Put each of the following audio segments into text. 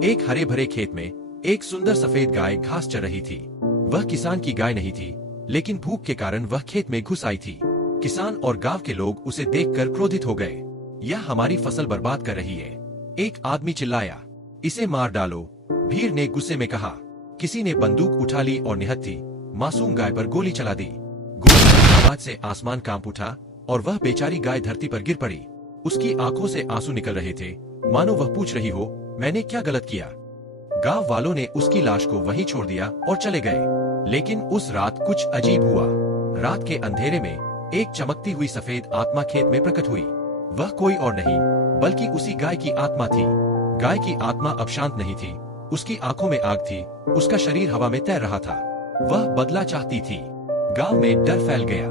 एक हरे भरे खेत में एक सुंदर सफेद गाय घास चर रही थी। वह किसान की गाय नहीं थी, लेकिन भूख के कारण वह खेत में घुस आई थी। किसान और गांव के लोग उसे देखकर क्रोधित हो गए। यह हमारी फसल बर्बाद कर रही है, एक आदमी चिल्लाया। इसे मार डालो, भीड़ ने गुस्से में कहा। किसी ने बंदूक उठा ली और निहत्थी मासूम गाय पर गोली चला दी। गोली की आवाज से आसमान कांप उठा और वह बेचारी गाय धरती पर गिर पड़ी। उसकी आंखों से आंसू निकल रहे थे, मानो वह पूछ रही हो, मैंने क्या गलत किया। गांव वालों ने उसकी लाश को वहीं छोड़ दिया और चले गए। लेकिन उस रात कुछ अजीब हुआ। रात के अंधेरे में एक चमकती हुई सफेद आत्मा खेत में प्रकट हुई। वह कोई और नहीं बल्कि उसी गाय की आत्मा थी। गाय की आत्मा अब शांत नहीं थी, उसकी आंखों में आग थी, उसका शरीर हवा में तैर रहा था। वह बदला चाहती थी। गांव में डर फैल गया।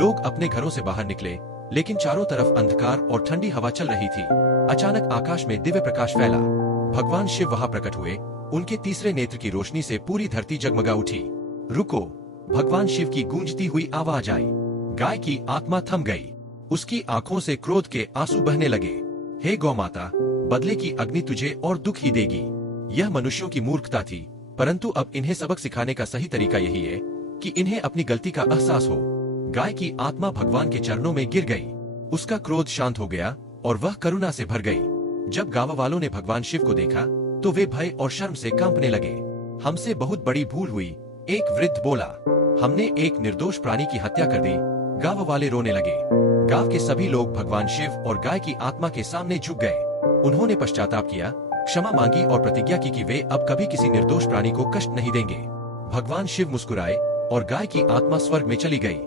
लोग अपने घरों से बाहर निकले, लेकिन चारों तरफ अंधकार और ठंडी हवा चल रही थी। अचानक आकाश में दिव्य प्रकाश फैला। भगवान शिव वहां प्रकट हुए। उनके तीसरे नेत्र की रोशनी से पूरी धरती जगमगा उठी। रुको, भगवान शिव की गूंजती हुई आवाज आई। गाय की आत्मा थम गई। उसकी आंखों से क्रोध के आंसू बहने लगे। हे गौ माता, बदले की अग्नि तुझे और दुख ही देगी। यह मनुष्यों की मूर्खता थी, परंतु अब इन्हें सबक सिखाने का सही तरीका यही है कि इन्हें अपनी गलती का एहसास हो। गाय की आत्मा भगवान के चरणों में गिर गई। उसका क्रोध शांत हो गया और वह करुणा से भर गई। जब गांव वालों ने भगवान शिव को देखा तो वे भय और शर्म से कांपने लगे। हमसे बहुत बड़ी भूल हुई, एक वृद्ध बोला। हमने एक निर्दोष प्राणी की हत्या कर दी। गांव वाले रोने लगे। गांव के सभी लोग भगवान शिव और गाय की आत्मा के सामने झुक गए। उन्होंने पश्चाताप किया, क्षमा मांगी और प्रतिज्ञा की कि वे अब कभी किसी निर्दोष प्राणी को कष्ट नहीं देंगे। भगवान शिव मुस्कुराए और गाय की आत्मा स्वर्ग में चली गई।